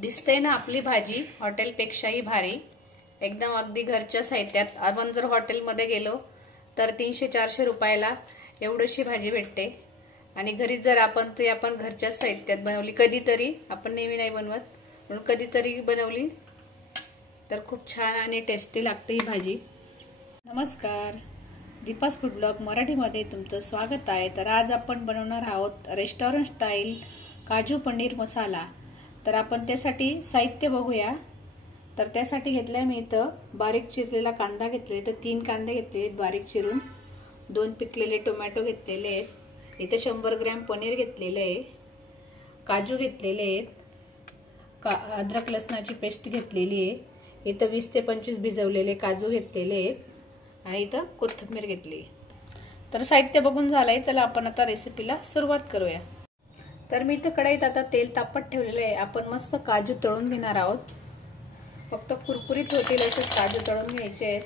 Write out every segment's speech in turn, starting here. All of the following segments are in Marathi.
दिसते ना आपली भाजी हॉटेलपेक्षाही भारी, एकदम अगदी घरच्या साहित्यात। आपण जर हॉटेलमध्ये गेलो तर 300-400 रुपयाला एवढीशी भाजी भेटते आणि घरी जर आपण घरच्या साहित्यात बनवली, कधीतरी, आपण नेहमी नाही बनवत, म्हणून कधीतरी बनवली तर खूप छान आणि टेस्टी लागते ही भाजी। नमस्कार, दीपास फूड ब्लॉग मराठीमध्ये तुमचं स्वागत आहे। तर आज आपण बनवणार आहोत रेस्टॉरंट स्टाईल काजू पनीर मसाला। तर आपण त्यासाठी साहित्य बघूया। तर त्यासाठी घेतलंय मी इथं बारीक चिरलेला कांदा घेतले, तर 3 कांदे घेतले बारीक चिरून, 2 पिकलेले टोमॅटो घेतलेले आहेत, इथे 100 ग्रॅम पनीर घेतलेले आहे, काजू घेतलेले आहेत, अद्रक लसणाची पेस्ट घेतलेली आहे, इथं 20 ते 25 भिजवलेले काजू घेतलेले आहेत आणि इथं कोथिंबीर घेतली। तर साहित्य बघून झालंय, चला आपण आता रेसिपीला सुरुवात करूया। तर मी इथं कढईत आता तेल तापत ठेवलेलं आहे। आपण मस्त काजू तळून घेणार आहोत, फक्त कुरकुरीत होतील असे काजू तळून घ्यायचे आहेत।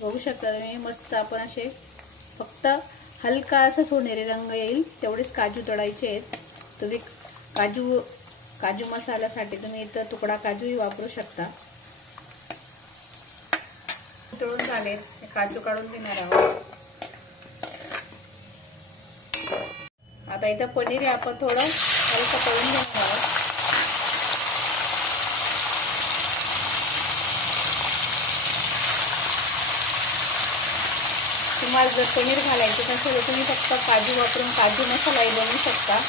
बघू शकता तुम्ही, मस्त आपण असे फक्त हलका असा सोनेरी रंग येईल तेवढेच काजू तळायचे आहेत। तुम्ही काजू मसाल्यासाठी तुम्ही इथं तुकडा काजूही वापरू शकता। तळून झाले, काजू काढून घेणार आहोत। आता इथं पनीर आपण थोडं हलकं तळून घेणार आहोत। तुम्हाला जर पनीर घालायचं नसेल तर तुम्ही फक्त काजू वापरून काजू मसालाही बनवू शकता।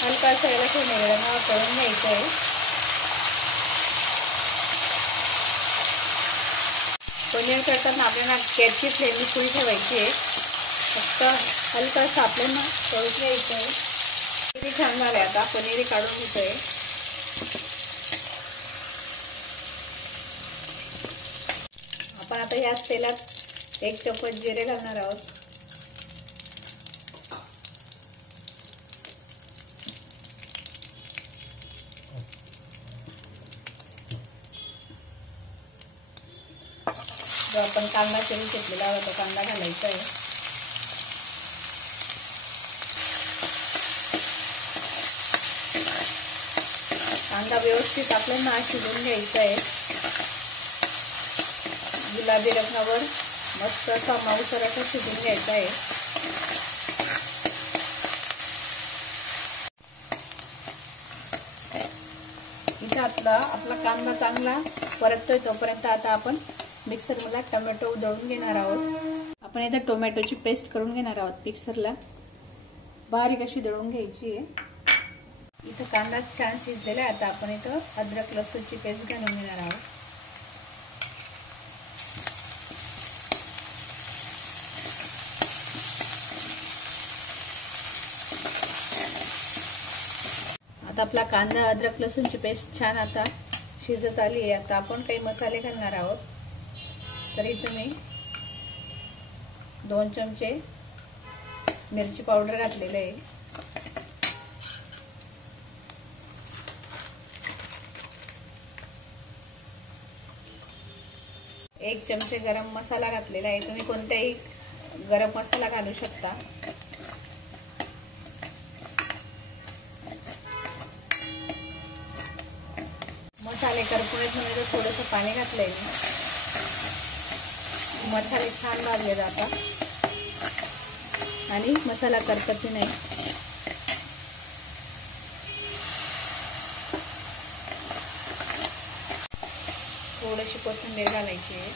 हलका असा याला सोनेरीला तळून घ्यायचं आहे। पनीर करताना आपल्याला गॅसची फ्लेम फुल ठेवायची आहे, फक्त हलका असं आपल्याला तळून घ्यायचं आहे। किती छान झालं, आता पनीर काढून घेतोय। आपण आता याच तेलात 1 चम्मच जिरे घालणार आहोत, जो आपण कांदा चिरून घेतलेला होता कांदा घालायचा आहे। कांदा व्यवस्थित आपल्याला शिजवून घ्यायचा आहे, गुलाबी रंगावर मस्त असा मऊसर असा शिजवून घ्यायचा आहे। इथे आपला कांदा चांगला परततोय तोपर्यंत आता आपण मिक्सरला टोमॅटो दळून घेणार आहोत। आपण इथे टोमॅटोची पेस्ट करून घेणार आहोत, मिक्सरला बारीक अशी दळून घ्यायची आहे। इथं कांदा छान शिजलेला आहे, आता आपण इथं अद्रक लसूणची पेस्ट घालून घेणार आहोत। आता आपला कांदा अद्रक लसूणची पेस्ट छान आता शिजत आली आहे। आता आपण काही मसाले घालणार आहोत। तर इथे मी 2 चमचे मिरची पावडर घातलेले आहे, 1 चमचे गरम मसाला घातलेला आहे। तुम्ही कोणताही गरम मसाला घालू शकता। मसाले करपण्यात म्हणजे थोडंसं पाणी घातलंय मी, मसाले छान भाजले जातात आणि मसाला करपत नाही। थोडीशी कोथिंबीर घालायची आहे,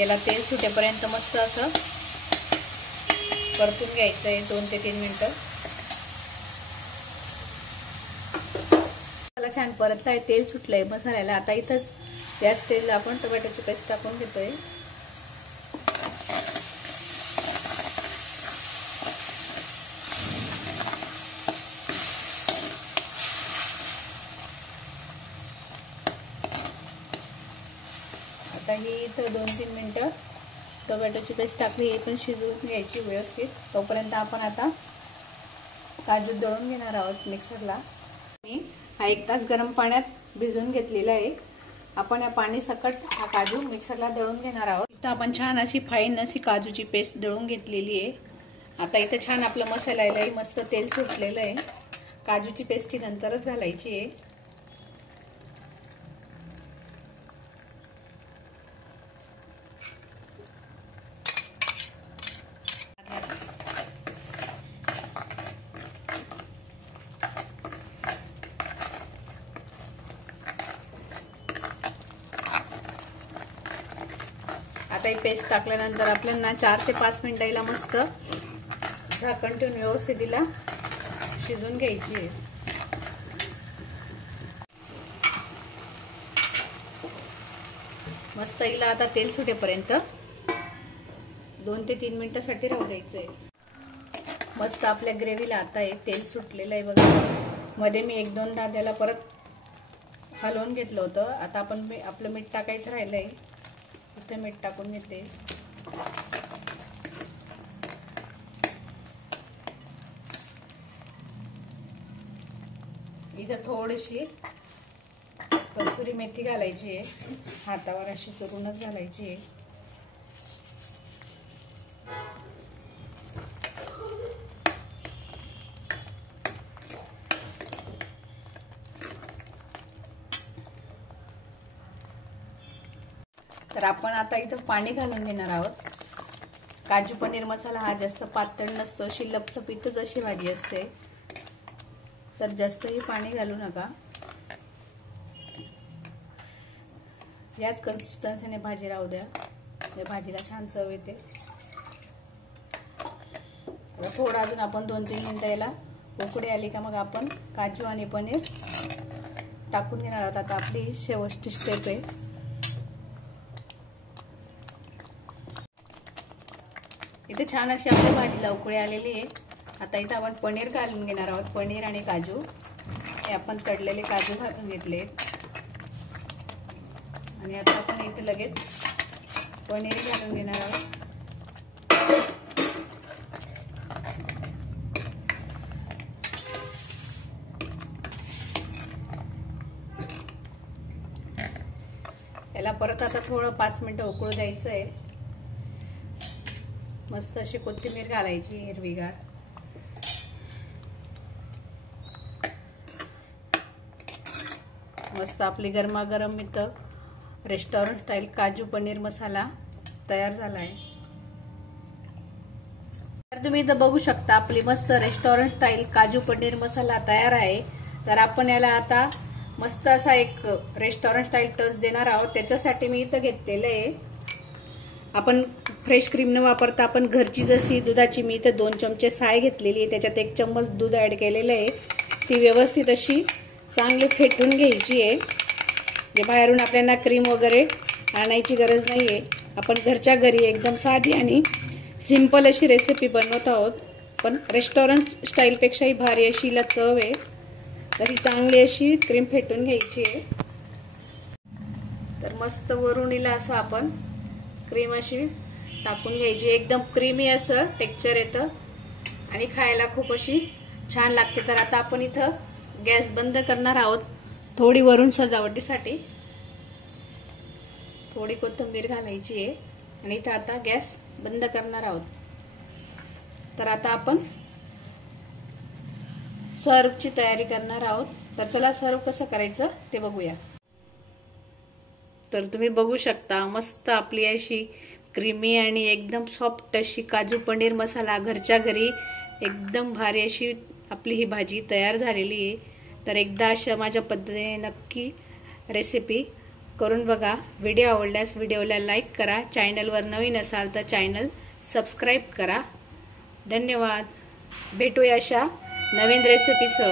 याला तेल सुटेपर्यंत मस्त असं परतून घ्यायचं आहे 2 ते 3 मिनिटं। मसाला छान परतलाय, तेल सुटलंय मसाल्याला। आता इथंच या स्टेजला आपण टोमॅटोची पेस्ट टाकून घेतोय। आता ही इथं 2-3 मिनिटं टोमॅटोची पेस्ट टाकली, हे पण शिजवून घ्यायची व्यवस्थित। तोपर्यंत आपण आता काजू दळून घेणार आहोत मिक्सरला। मी हा 1 तास गरम पाण्यात भिजवून घेतलेला आहे। आपण या पाणी सकट हा काजू मिक्सरला दळून घेणार आहोत। इथं आपण छान अशी फाईन अशी काजूची पेस्ट दळून घेतलेली आहे। आता इथं छान आपलं मसाल्यालाही मस्त तेल सुटलेलं आहे। काजूची पेस्ट नंतरच घालायची आहे। आता ही पेस्ट टाकल्यानंतर आपल्याला 4 ते 5 मिनिटाला मस्त झाकण ठेवून व्यवस्थित तिला शिजून घ्यायची आहे। मस्त हिला आता तेल सुटेपर्यंत 2 ते 3 मिनिटासाठी राहू द्यायचंय। मस्त आपल्या ग्रेव्हीला आता तेल सुटलेलं आहे बघा। मध्ये मी 1-2दा त्याला परत हलवून घेतलं होतं। आता आपण आपलं मीठ टाकायचं राहिलंय। इथे मीठ टाकून घेते। इथं थोडीशी कसुरी मेथी घालायची आहे। हातावर अशी करूनच घालायची आहे। तर आपण आता इथं पाणी घालून घेणार आहोत। काजू पनीर मसाला हा जास्त पातळ नसतो, अशी लपलपीतच अशी भाजी असते, तर जास्तही पाणी घालू नका। याच कन्सिस्टन्सीने भाजी राहू द्या, या भाजीला छान चव येते। थोडं अजून आपण 2-3 मिनिटं याला उकळी आली का मग आपण काजू आणि पनीर टाकून घेणार आहोत। आता आपली शेवटची स्टेप आहे। इथे छान अशी आपल्या भाजीला उकळी आलेली आहे। आता इथे आपण पनीर घालून घेणार आहोत। पनीर आणि काजू हे आपण तळलेले काजू घालून घेतले आणि आता आपण इथे लगेच पनीर घालून घेणार आहोत। याला परत आता थोडं 5 मिनिटं उकळू द्यायचं आहे। मस्त अशी कोथिंबीर घालायची हिरवीगार। मस्त आपली गरमागरम इथं रेस्टॉरंट स्टाईल काजू पनीर मसाला तयार झाला आहे। तर तुम्ही इथं बघू शकता आपली मस्त रेस्टॉरंट स्टाईल काजू पनीर मसाला तयार आहे। तर आपण याला आता मस्त असा एक रेस्टॉरंट स्टाईल टच देणार आहोत। त्याच्यासाठी मी इथं घेतलेलं आहे, आपण फ्रेश क्रीम न वापरता आपण घरची जशी दुधाची, मी इथं 2 चमचे साय घेतलेली आहे, त्याच्यात 1 चम्मच दूध ऍड केलेलं आहे। ती व्यवस्थित अशी चांगली फेटून घ्यायची आहे। जे बाहेरून आपल्याला क्रीम वगैरे आणायची गरज नाहीये। आपण घरच्या घरी एकदम साधी आणि सिंपल अशी रेसिपी बनवत आहोत, पण रेस्टॉरंट स्टाईल पेक्षाही भारी अशी हिला चव आहे। तर ही चांगली अशी क्रीम फेटून घ्यायची आहे। तर मस्त वरून हिला असं आपण क्रीम अशी टाकून घ्यायची। एकदम क्रीमी असं टेक्स्चर येतं आणि खायला खूप अशी छान लागते। तर आता आपण इथं गॅस बंद करणार आहोत। थोडी वरून सजावटीसाठी थोडी कोथिंबीर घालायची आहे आणि इथं आता गॅस बंद करणार आहोत। तर आता आपण सर्वची तयारी करणार आहोत। तर चला सर्व कसं करायचं ते बघूया। तर तुम्ही बघू शकता मस्त आपली अशी क्रीमी आणि एकदम सॉफ्ट अशी काजू पनीर मसाला घरच्या घरी एकदम भारी अशी आपली ही भाजी तयार झालेली आहे। तर एकदा अशा माझ्या पद्धतीने नक्की रेसिपी करून बघा। व्हिडिओ आवडल्यास व्हिडिओला लाईक करा, चॅनलवर नवीन असाल तर चॅनल सबस्क्राईब करा। धन्यवाद। भेटूया अशा नवीन रेसिपीसह।